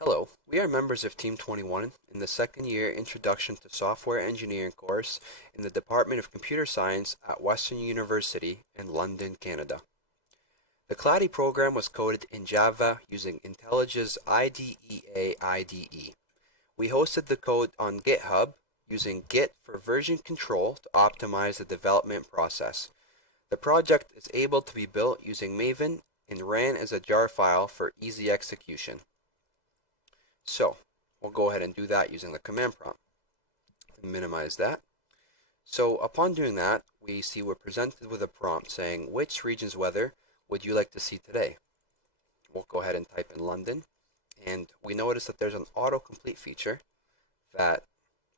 Hello, we are members of Team 21 in the second year Introduction to Software Engineering course in the Department of Computer Science at Western University in London, Canada. The CLADDI program was coded in Java using IntelliJ's IDEA IDE. We hosted the code on GitHub using Git for version control to optimize the development process. The project is able to be built using Maven and ran as a jar file for easy execution. So we'll go ahead and do that using the command prompt. Minimize that. So upon doing that, we see we're presented with a prompt saying, which region's weather would you like to see today? We'll go ahead and type in London, and we notice that there's an autocomplete feature that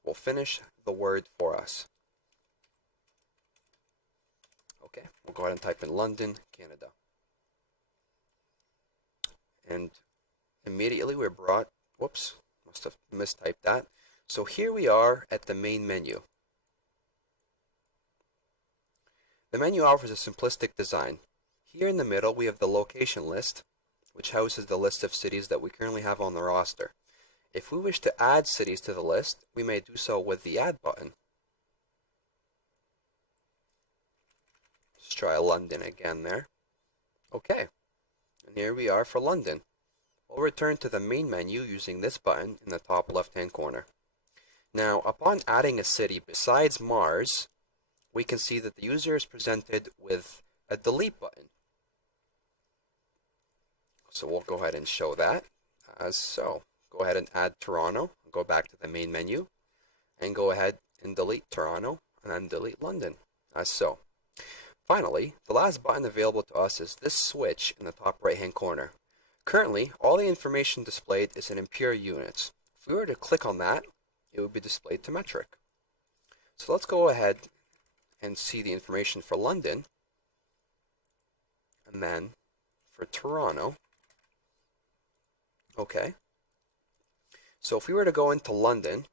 will finish the word for us. Okay, we'll go ahead and type in London, Canada. And immediately we're brought, whoops, must have mistyped that. So here we are at the main menu. The menu offers a simplistic design. Here in the middle we have the location list, which houses the list of cities that we currently have on the roster. If we wish to add cities to the list, we may do so with the Add button. Let's try London again there. Okay, and here we are for London. We'll return to the main menu using this button in the top left-hand corner. Now, upon adding a city besides Mars, we can see that the user is presented with a delete button. So we'll go ahead and show that as so. Go ahead and add Toronto, go back to the main menu, and go ahead and delete Toronto, and then delete London, as so. Finally, the last button available to us is this switch in the top right-hand corner. Currently, all the information displayed is in imperial units. If we were to click on that, it would be displayed to metric. So let's go ahead and see the information for London, and then for Toronto. Okay. So if we were to go into London,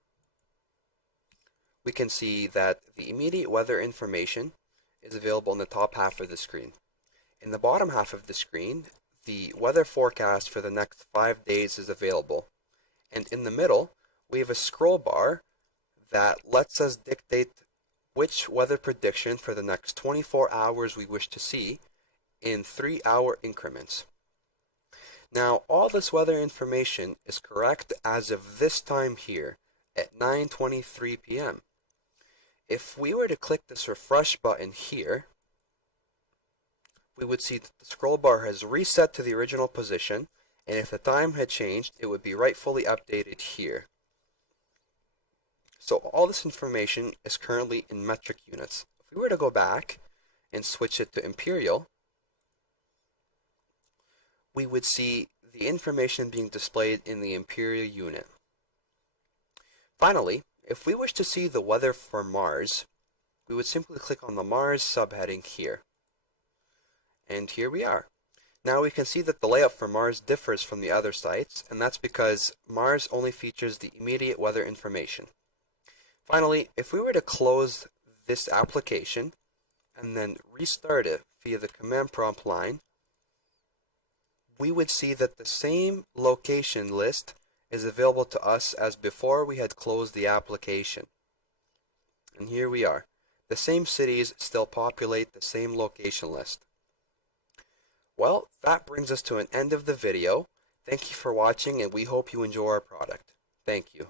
we can see that the immediate weather information is available in the top half of the screen. In the bottom half of the screen, the weather forecast for the next 5 days is available. And in the middle, we have a scroll bar that lets us dictate which weather prediction for the next 24 hours we wish to see in 3-hour increments. Now, all this weather information is correct as of this time here at 9:23 p.m. If we were to click this refresh button here, we would see that the scroll bar has reset to the original position, and if the time had changed, it would be rightfully updated here. So all this information is currently in metric units. If we were to go back and switch it to imperial, we would see the information being displayed in the imperial unit. Finally, if we wish to see the weather for Mars, we would simply click on the Mars subheading here. And here we are. Now we can see that the layout for Mars differs from the other sites, and that's because Mars only features the immediate weather information. Finally, if we were to close this application and then restart it via the command prompt line, we would see that the same location list is available to us as before we had closed the application. And here we are. The same cities still populate the same location list. Well, that brings us to an end of the video. Thank you for watching, and we hope you enjoy our product. Thank you.